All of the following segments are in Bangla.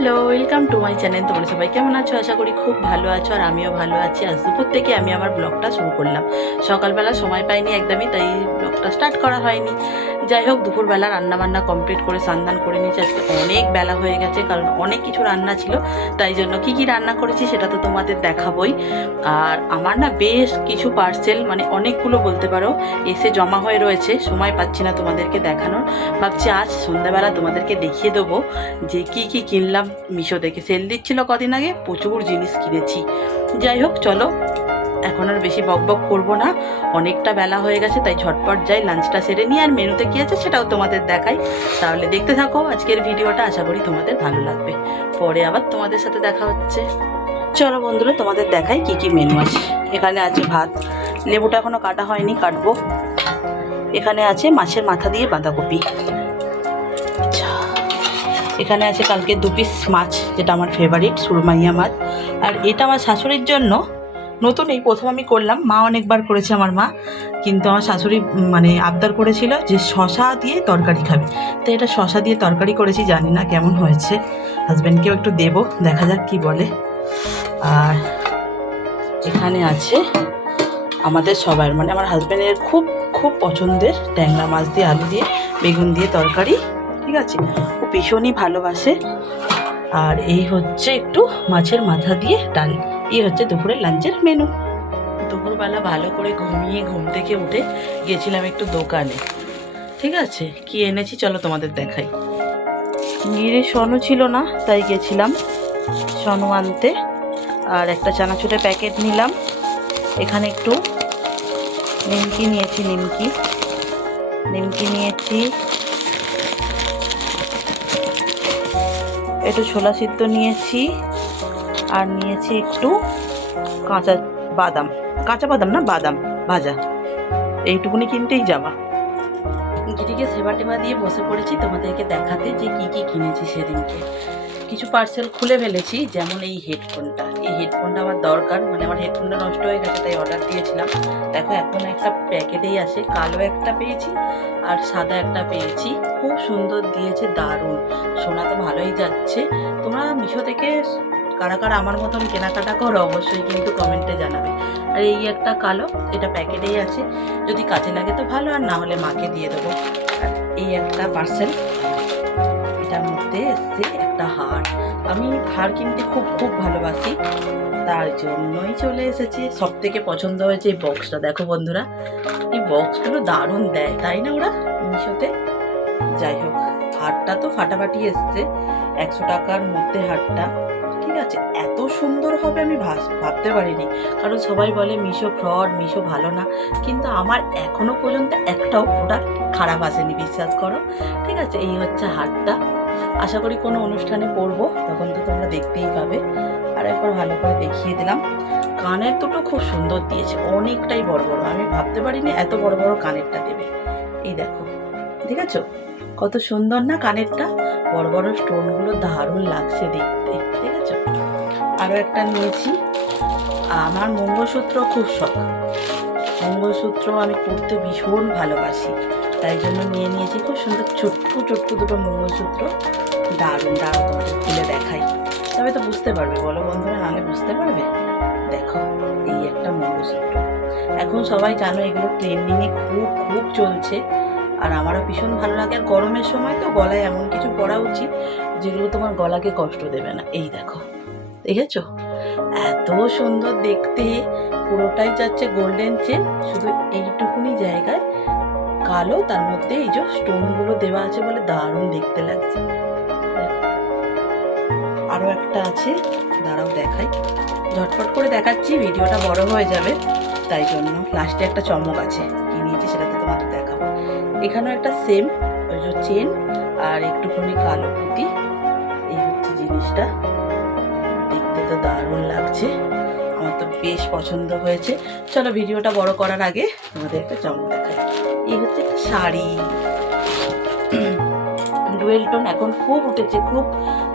Hello, welcome to my channel. তোমরা সবাই কেমন আছো? আশা করি খুব ভালো আছো, আর আমিও ভালো আছি। আজ দুপুর থেকে আমি আমার ব্লগটা শুরু করলাম। সকালবেলা সময় পাইনি একদমই, তাই ব্লগটা স্টার্ট করা হয়নি। যাই হোক, দুপুরবেলা রান্নাবান্না কমপ্লিট করে স্নান করে নিয়েছি। আজকে অনেক বেলা হয়ে গেছে, কারণ অনেক কিছু রান্না ছিল। তাই জন্য কি রান্না করেছি সেটা তো তোমাদের দেখাবই। আর আমার না বেশ কিছু পার্সেল, মানে অনেকগুলো বলতে পারো, এসে জমা হয়ে রয়েছে। সময় পাচ্ছি না তোমাদেরকে দেখানোর। ভাবছি আজ সন্ধ্যাবেলা তোমাদেরকে দেখিয়ে দেবো যে কি কিনলাম। মিশো থেকে সেল দিচ্ছিল কদিন আগে, প্রচুর জিনিস কিনেছি। যাই হোক, চলো এখন আর বেশি বকবক করবো না, অনেকটা বেলা হয়ে গেছে। তাই ঝটপট যাই, লাঞ্চটা সেরে নিই, আর মেনুতে কী আছে সেটাও তোমাদের দেখাই। তাহলে দেখতে থাকো আজকের ভিডিওটা, আশা করি তোমাদের ভালো লাগবে। পরে আবার তোমাদের সাথে দেখা হচ্ছে। চলো বন্ধুরা, তোমাদের দেখাই কি মেনু আছে। এখানে আছে ভাত, লেবুটা এখনো কাটা হয়নি, কাটবো। এখানে আছে মাছের মাথা দিয়ে বাঁধাকপি। এখানে আছে কালকে 2 পিস মাছ, যেটা আমার ফেভারিট, সুরমাইয়া মাছ। আর এটা আমার শাশুড়ির জন্য নতুন, এই প্রথম আমি করলাম। মা অনেকবার করেছে আমার মা, কিন্তু আমার শাশুড়ি মানে আবদার করেছিল যে শশা দিয়ে তরকারি খাবে। তো এটা শশা দিয়ে তরকারি করেছি, জানি না কেমন হয়েছে। হাজব্যান্ডকেও একটু দেবো, দেখা যাক কি বলে। আর এখানে আছে আমাদের সবার, মানে আমার হাজব্যান্ডের খুব খুব পছন্দের ট্যাংরা মাছ দিয়ে আলু দিয়ে বেগুন দিয়ে তরকারি, ঠিক আছে, ও ভীষণই ভালোবাসে। আর এই হচ্ছে একটু মাছের মাথা দিয়ে ডাল। এই হচ্ছে দুপুরের লাঞ্চের মেনু। দুপুরবেলা ভালো করে ঘুমিয়ে ঘুম থেকে উঠে গেছিলাম একটু দোকানে, ঠিক আছে। কি এনেছি চলো তোমাদের দেখাই। গিরে সনু ছিল না, তাই গেছিলাম সনু আনতে। আর একটা চানাচুরের প্যাকেট নিলাম। এখানে একটু নিমকি নিয়েছি, নিমকি নিয়েছি। একটু ছোলা সিদ্ধ নিয়েছি, আর নিয়েছি একটু কাঁচা বাদাম না, বাদাম ভাজা। এইটুকুনি কিনতেই যাওয়া। গিরিকে সেবা টেবা দিয়ে বসে পড়েছি তোমাদেরকে দেখাতে যে কি কিনেছি সেদিনকে। কিছু পার্সেল খুলে ফেলেছি, যেমন এই হেডফোনটা আমার দরকার, মানে আমার হেডফোনটা নষ্ট হয়ে গেছে, তাই অর্ডার দিয়েছিলাম। দেখো এখন একটা প্যাকেটেই আছে, কালো একটা পেয়েছি আর সাদা একটা পেয়েছি। খুব সুন্দর দিয়েছে, দারুণ। শোনা তো ভালোই যাচ্ছে। তোমরা মিশো থেকে কারা কারা আমার মতন কেনাকাটা করো অবশ্যই কিন্তু কমেন্টে জানাবে। আর এই একটা কালো, এটা প্যাকেটেই আছে, যদি কাজে লাগে তো ভালো, আর না হলে মাকে দিয়ে দেবো। আর এই একটা পার্সেল, এটার মধ্যে এসছে একটা হার। আমি হার কিনতে খুব খুব ভালোবাসি, তার জন্যই চলে এসেছে। সব থেকে পছন্দ হয়েছে এই বক্সটা। দেখো বন্ধুরা, এই বক্সগুলো দারুণ দেয়, তাই না ওরা মিশোতে। যাই হোক, হারটা তো ফাটাফাটি এসছে, 100 টাকার মধ্যে হারটা, ঠিক আছে। এত সুন্দর হবে আমি ভাবতে পারিনি, কারণ সবাই বলে মিশো ফ্রড, মিশো ভালো না, কিন্তু আমার এখনো পর্যন্ত একটাও প্রোডাক্ট খারাপ আসেনি, বিশ্বাস করো, ঠিক আছে। এই হচ্ছে হারটা, আশা করি কোনো অনুষ্ঠানে পরবো, তখন তো তোমরা দেখতেই পাবে। আর একবার ভালো করে দেখিয়ে দিলাম। কানের দুটো খুব সুন্দর দিয়েছে, অনেকটাই বড় বড়, আমি ভাবতে পারিনি এত বড় বড় কানেরটা দেবে। এই দেখো, ঠিক আছে, কত সুন্দর না কানেরটা, বড় বড় স্টোনগুলো দারুণ লাগছে দেখতে, ঠিক আছে। আরও একটা নিয়েছি, আমার মঙ্গলসূত্র খুব শখ, মঙ্গলসূত্র আমি পরতে ভীষণ ভালোবাসি, তাই জন্য নিয়েছি। খুব সুন্দর চটকু দুটো মঙ্গলসূত্র, দারুণ তোমাদের খুলে দেখাই, তবে তো বুঝতে পারবে, বলো বন্ধুরা, নাহলে বুঝতে পারবে। দেখো, এই একটা মঙ্গলসূত্র, এখন সবাই জানো এগুলো ট্রেন্ডিংয়ে খুব খুব চলছে, আর আমারও ভীষণ ভালো লাগে। আর গরমের সময় তো গলায় এমন কিছু পরা উচিত যেগুলো তোমার গলাকে কষ্ট দেবে না। এই দেখো, দেখেছো, এত সুন্দর দেখতে, পুরোটাই যাচ্ছে গোল্ডেন চেন, শুধু এইটুকুনি জায়গায় কালো, তার মধ্যে এই যে স্টোনগুলো দেওয়া আছে বলে দারুণ দেখতে লাগছে। আরও একটা আছে, দাঁড়াও দেখাই, ঝটপট করে দেখাচ্ছি, ভিডিওটা বড় হয়ে যাবে, তাই জন্য। লাস্টে একটা চমক আছে, কি নিয়েছি সেটা তো তোমাদের দেখাবো। এখানেও একটা সেম ওই যে চেন আর একটুখানি কালো পুঁতি, এই হচ্ছে জিনিসটা, দেখতে তো দারুণ লাগছে, আমার তো বেশ পছন্দ হয়েছে। চলো ভিডিওটা বড় করার আগে তোমাদের একটা চমক দেখাই। এই হচ্ছে একটা শাড়ি, ডুয়েল টোন এখন খুব উঠেছে, খুব,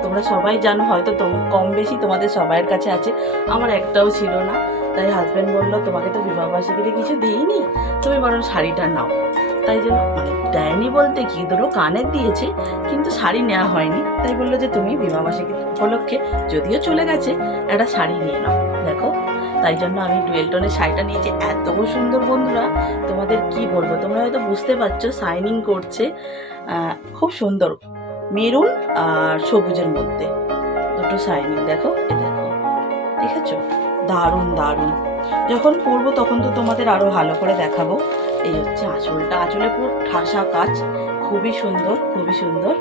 তোমরা সবাই জানো, হয়তো কম বেশি তোমাদের সবাইয়ের কাছে আছে, আমার একটাও ছিল না। তাই হাজব্যান্ড বললো তোমাকে তো বিবাহবার্ষিকীতে কিছু দিইনি, তুমি বরং শাড়িটা নাও। তাই জন্য মানে দেয়নি বলতে কি, দুটো কানের দিয়েছে কিন্তু শাড়ি নেওয়া হয়নি। তাই বললো যে তুমি বিবাহবার্ষিকী উপলক্ষে যদিও চলে গেছে একটা শাড়ি নিয়ে নাও। দেখো, তাই জন্য আমি ডুয়েল টোনের শাড়িটা নিয়েছি। এত সুন্দর বন্ধুরা, তোমাদের কি বলবো, তোমরা হয়তো বুঝতে পারছো, শাইনিং করছে, খুব সুন্দর, মেরুন আর সবুজের মধ্যে দুটো শাইনিং। দেখো, এ দেখো, দেখেছো, দারুণ দারুণ। যখন পরবো তখন তো তোমাদের আরো ভালো করে দেখাবো। এই হচ্ছে আঁচলটা, আঁচলে পুরো ঠাসা কাজ, খুবই সুন্দর, খুবই সুন্দর।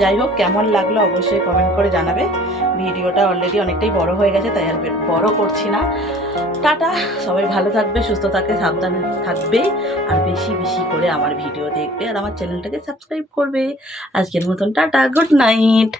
যাই হোক, কেমন লাগলো অবশ্যই কমেন্ট করে জানাবে। ভিডিওটা অলরেডি অনেকটাই বড় হয়ে গেছে, তাই আর বড় করছি না। টাটা, সবাই ভালো থাকবে, সুস্থ থাকবে, সাবধানে থাকবে, আর বেশি বেশি করে আমার ভিডিও দেখবে আর আমার চ্যানেলটাকে সাবস্ক্রাইব করবে। আজকের মতন টাটা, গুড নাইট।